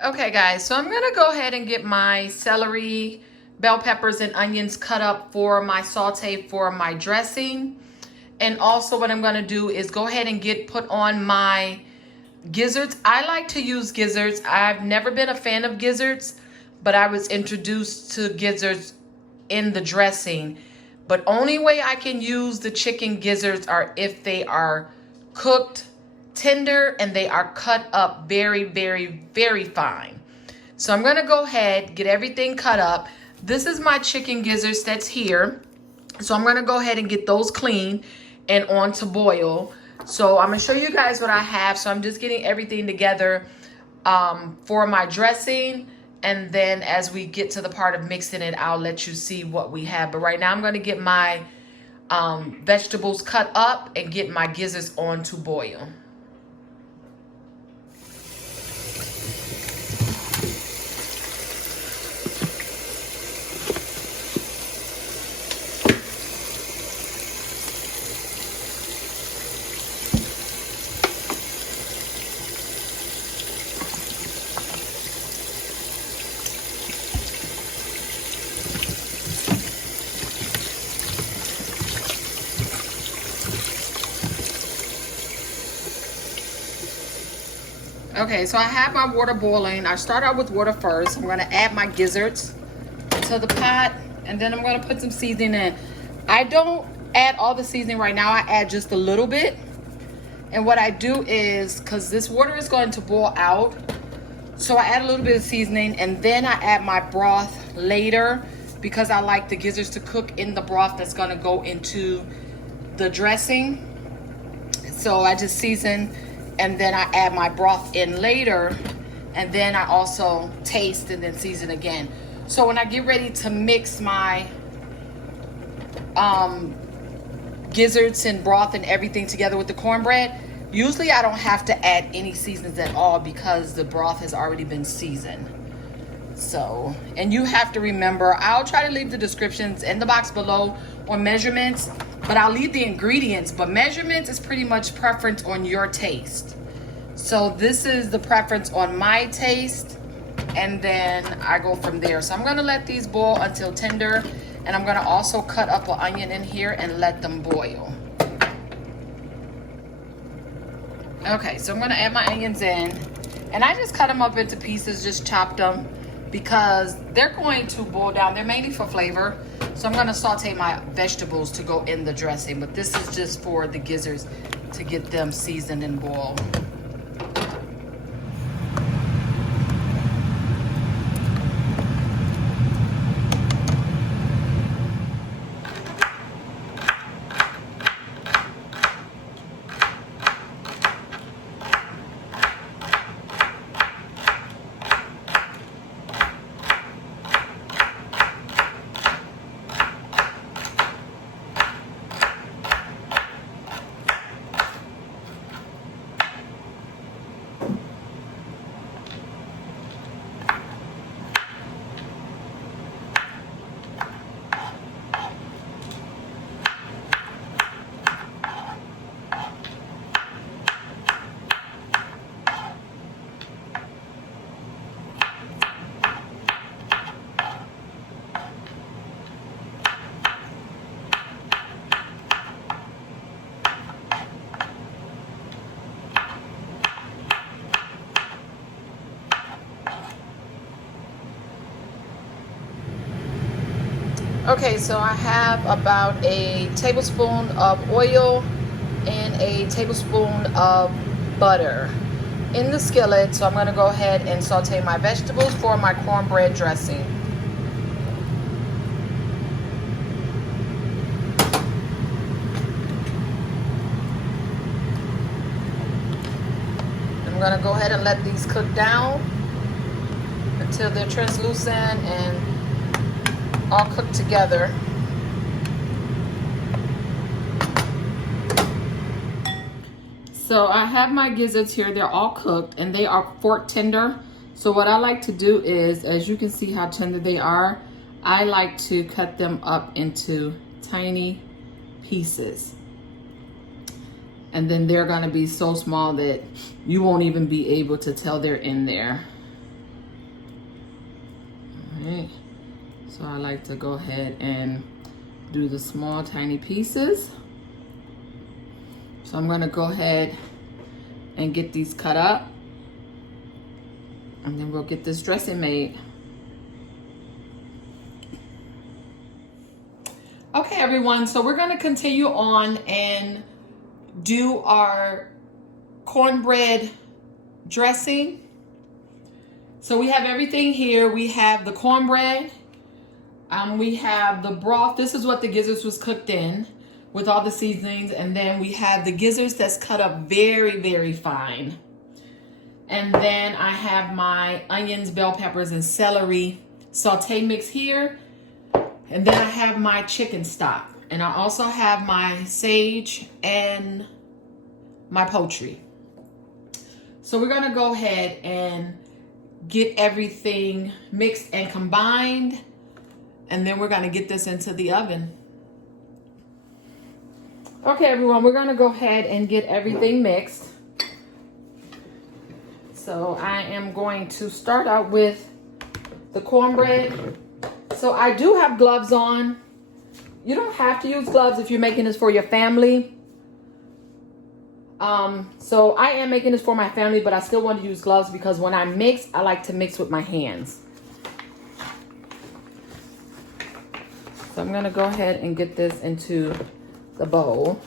Okay guys, so I'm gonna go ahead and get my celery, bell peppers, and onions cut up for my saute for my dressing. And also what I'm gonna do is go ahead and put on my gizzards. I like to use gizzards. I've never been a fan of gizzards, but I was introduced to gizzards in the dressing. But only way I can use the chicken gizzards are if they are cooked tender and they are cut up very, very, very fine. So I'm gonna go ahead, get everything cut up. This is my chicken gizzards that's here. So I'm gonna go ahead and get those clean and on to boil. So I'm gonna show you guys what I have. So I'm just getting everything together for my dressing. And then as we get to the part of mixing it, I'll let you see what we have. But right now I'm gonna get my vegetables cut up and get my gizzards on to boil. Okay, so I have my water boiling. I start out with water first. I'm gonna add my gizzards to the pot, and then I'm gonna put some seasoning in. I don't add all the seasoning right now. I add just a little bit. And what I do is, because this water is going to boil out, so I add a little bit of seasoning, and then I add my broth later because I like the gizzards to cook in the broth that's gonna go into the dressing. So I just season, and then I add my broth in later, and then I also taste and then season again. So when I get ready to mix my gizzards and broth and everything together with the cornbread, usually I don't have to add any seasonings at all because the broth has already been seasoned. So, and you have to remember, I'll try to leave the descriptions in the box below on measurements, but I'll leave the ingredients, but measurements is pretty much preference on your taste. So this is the preference on my taste, and then I go from there. So I'm gonna let these boil until tender, and I'm gonna also cut up an onion in here and let them boil. Okay, so I'm gonna add my onions in, and I just cut them up into pieces, just chopped them, because they're going to boil down. They're mainly for flavor. So I'm gonna saute my vegetables to go in the dressing, but this is just for the gizzards to get them seasoned and boiled. Okay, so I have about a tablespoon of oil and a tablespoon of butter in the skillet. So I'm gonna go ahead and saute my vegetables for my cornbread dressing. I'm gonna go ahead and let these cook down until they're translucent and all cooked together. So I have my gizzards here. They're all cooked and they are fork tender. So what I like to do is, as you can see how tender they are, I like to cut them up into tiny pieces. And then they're gonna be so small that you won't even be able to tell they're in there. right? So I like to go ahead and do the small tiny pieces. So I'm gonna go ahead and get these cut up, and then we'll get this dressing made. Okay, everyone, so we're gonna continue on and do our cornbread dressing. So we have everything here. We have the cornbread, we have the broth. This is what the gizzards was cooked in with all the seasonings. And then we have the gizzards that's cut up very, very fine. And then I have my onions, bell peppers, and celery saute mix here. And then I have my chicken stock. And I also have my sage and my poultry. So we're gonna go ahead and get everything mixed and combined. And then we're gonna get this into the oven. Okay, everyone, we're gonna go ahead and get everything mixed. So I am going to start out with the cornbread. So I do have gloves on. You don't have to use gloves if you're making this for your family. So I am making this for my family, but I still want to use gloves because when I mix, I like to mix with my hands. So I'm gonna go ahead and get this into the bowl.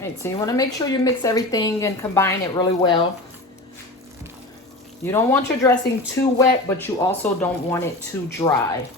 right, so you want to make sure you mix everything and combine it really well. You don't want your dressing too wet, but you also don't want it too dry.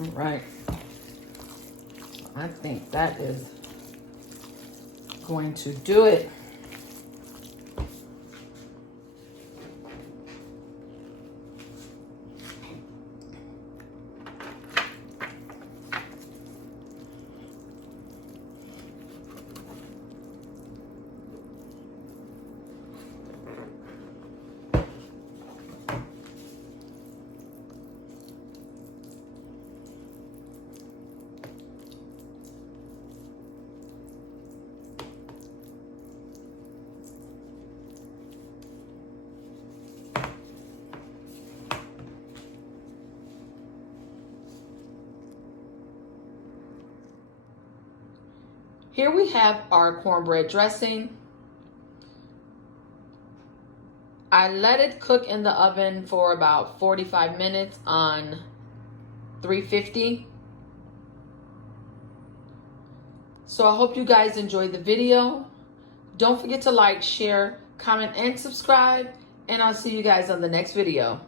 All right. I think that is going to do it. Here we have our cornbread dressing. I let it cook in the oven for about 45 minutes on 350. So I hope you guys enjoyed the video. Don't forget to like, share, comment, and subscribe. And I'll see you guys on the next video.